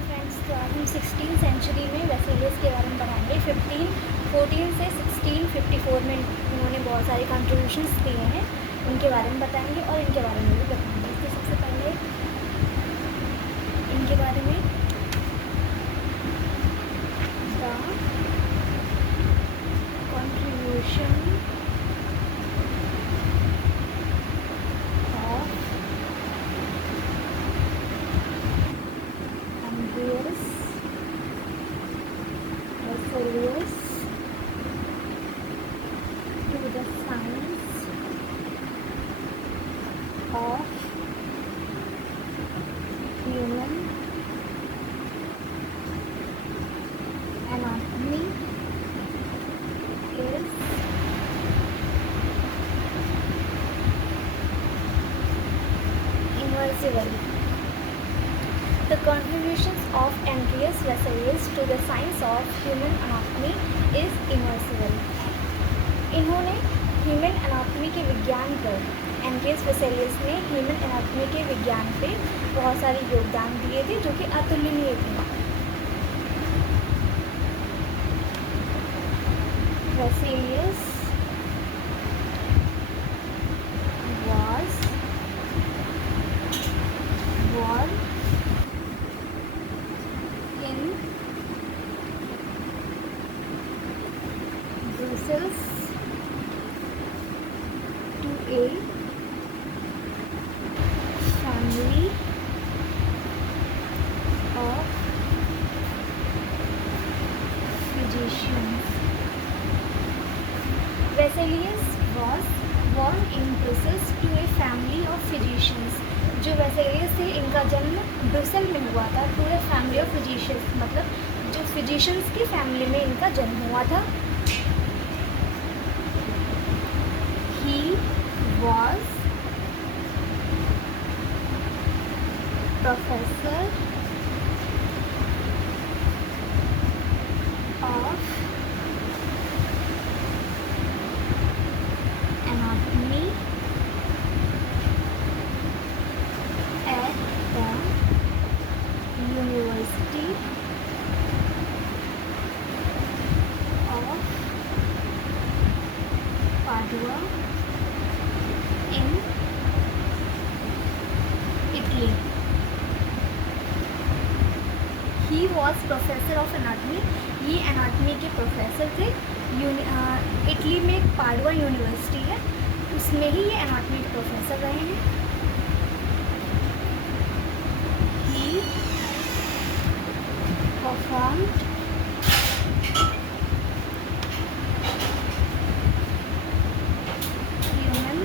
Hello friends, तो आज हम 16 सेंचुरी में वेसेलियस के बारे में बताएंगे। 1514 से 1654 में इन्होंने बहुत सारे कंट्रीब्यूशंस दिए हैं, उनके बारे में बताएंगे और इनके बारे में भी बताएंगे। तो सबसे पहले इनके बारे में the contribution of Andreas Vesalius to the science of human anatomy is immersible. The contributions of Andreas Vesalius to the science of human anatomy is immersible. इन्होंने ह्यूमन एनाटॉमी के विज्ञान पर एंड्रियस वेसेलियस ने ह्यूमन एनाटॉमी के विज्ञान पे बहुत सारे योगदान दिए थे जो कि अतुलनीय थे। वेसेलियस was born in Brussels to a family of physicians. Vesalius was born in Brussels to a family of physicians. जो वेसेलियस थे इनका जन्म ब्रुसेल में हुआ था। To a family of physicians मतलब जो फिजिशियंस की फैमिली में इनका जन्म हुआ था। He was professor of anatomy at the University of Padua in Italy. He was professor of anatomy. ये एनाटॉमी के प्रोफेसर थे। इटली में एक पाडुआ यूनिवर्सिटी है, उसमें ही ये एनाटॉमी के प्रोफेसर रहे हैं। He performed human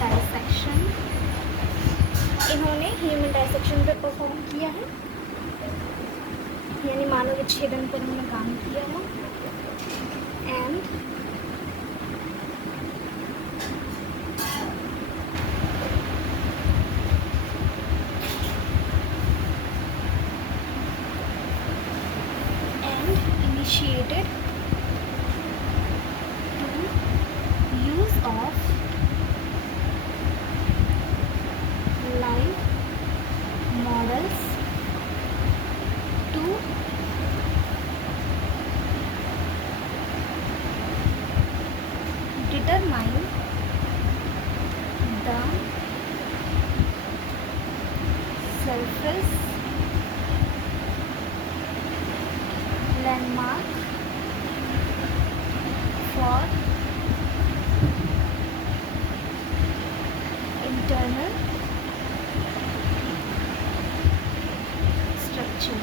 dissection. इन्होंने ह्यूमन डायसेक्शन पे परफॉर्म किया है, यानी मानव विच्छेदन पर उन्होंने काम किया है। And initiated to use of live models to determine the surface landmark for internal structure.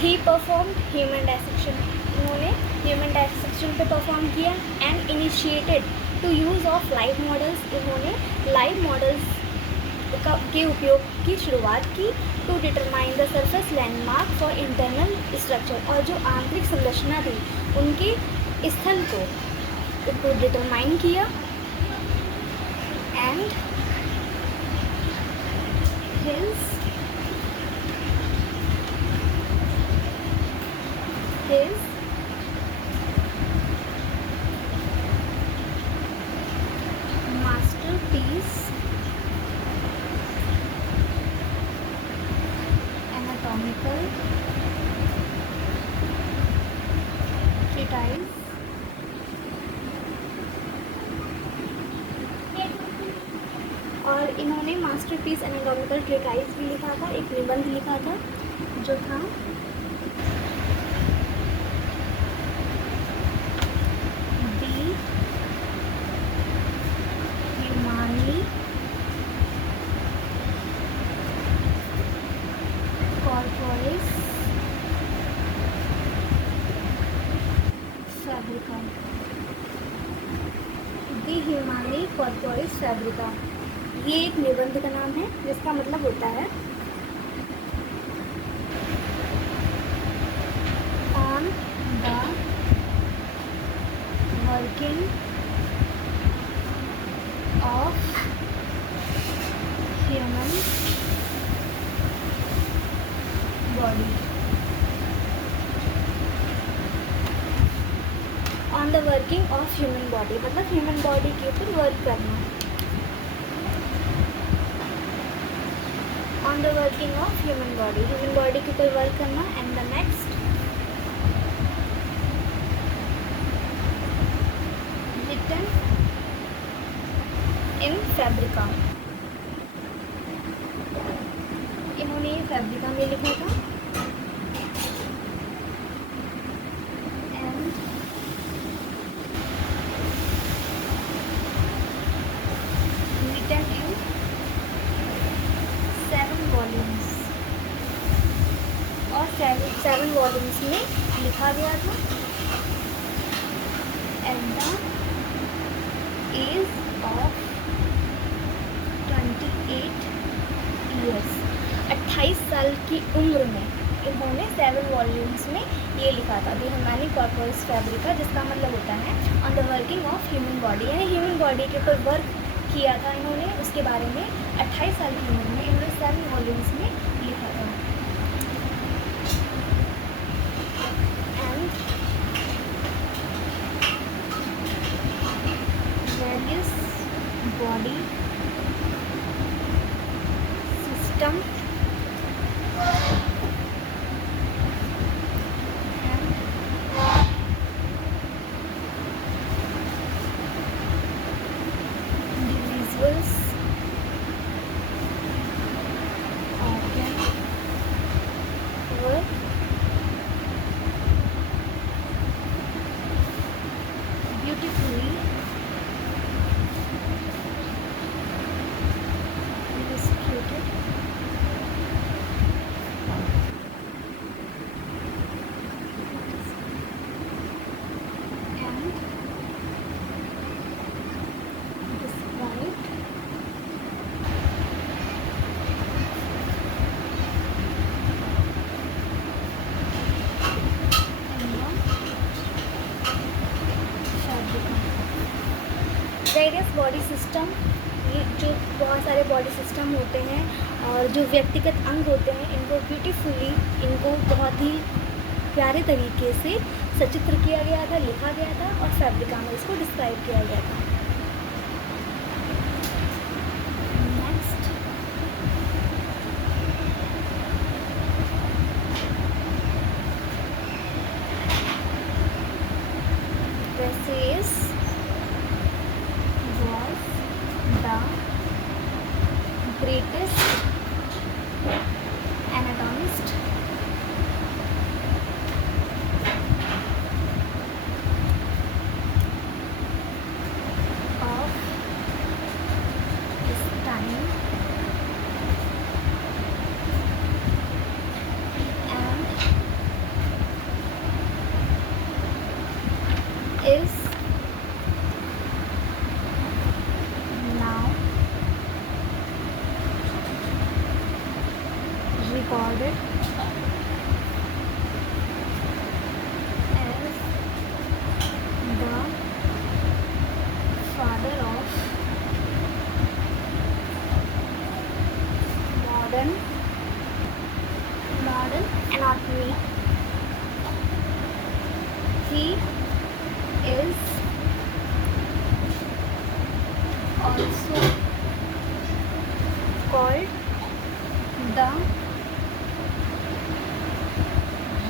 He performed human dissection. उन्होंने ह्यूमन डायसेक्शन पे परफॉर्म किया। And initiated to use of live models. इन्होंने लाइव मॉडल्स के उपयोग की शुरुआत की। To determine the surface landmark for internal structure, और जो आंतरिक संरचना थी उनके स्थल को डिटरमाइन किया। एंड हिज masterpiece और इन्होंने मास्टरपीस एनाटॉमिकल ट्रिटाइज भी लिखा था, एक निबंध लिखा था जो था दी ह्यूमानी कॉर्पोरिस फैब्रिका, दी ह्यूमानी कॉर्पोरिस फैब्रिका। ये एक निबंध का नाम है जिसका मतलब होता है on the working of human body, on the working of human body मतलब ह्यूमन बॉडी के ऊपर वर्क करना, on the working of human body के ऊपर वर्क करना। And the next written in Fabrica, इन्होंने ये फैब्रिका में लिखा था। एंड रिटन इन 7 वॉल्यूम्स, और 7 वॉल्यूम्स में लिखा गया था at the age of 28 years, 28 साल की उम्र में इन्होंने 7 वॉल्यूम्स में ये लिखा था दी ह्यूमैनी कॉर्पोरिस फैब्रिका, जिसका मतलब होता है on the working of human body, यानी ह्यूमन बॉडी के ऊपर वर्क किया था इन्होंने, उसके बारे में 28 साल की उम्र में इन्होंने 7 वॉल्यूम्स में लिखा था। And various body system beautifully illustrated and described various body system, ये जो बहुत सारे बॉडी सिस्टम होते हैं और जो व्यक्तिगत अंग होते हैं, इनको ब्यूटीफुली, इनको बहुत ही प्यारे तरीके से सचित्र किया गया था, लिखा गया था और फैब्रिका में इसको डिस्क्राइब किया गया था। Next Vesuvius was the greatest anatomist of his time and is now recorded as the father of modern anatomy. He is also called the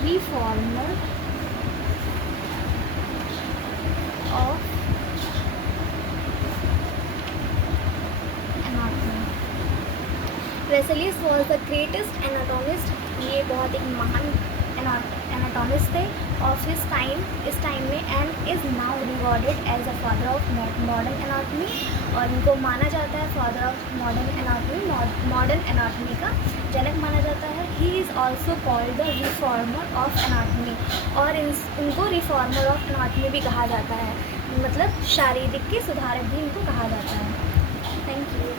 reformer of anatomy. Vesalius was the greatest anatomist, ये बहुत एक महान anatomist थे of his time, इस time में, and is now rewarded as a father of modern anatomy, और इनको माना जाता है father of modern anatomy, modern anatomy का जनक माना जाता है। He is also called the reformer of anatomy, और इनको रिफॉर्मर ऑफ एनाटमी भी कहा जाता है, मतलब शारीरिक के सुधारक भी इनको कहा जाता है। Thank you.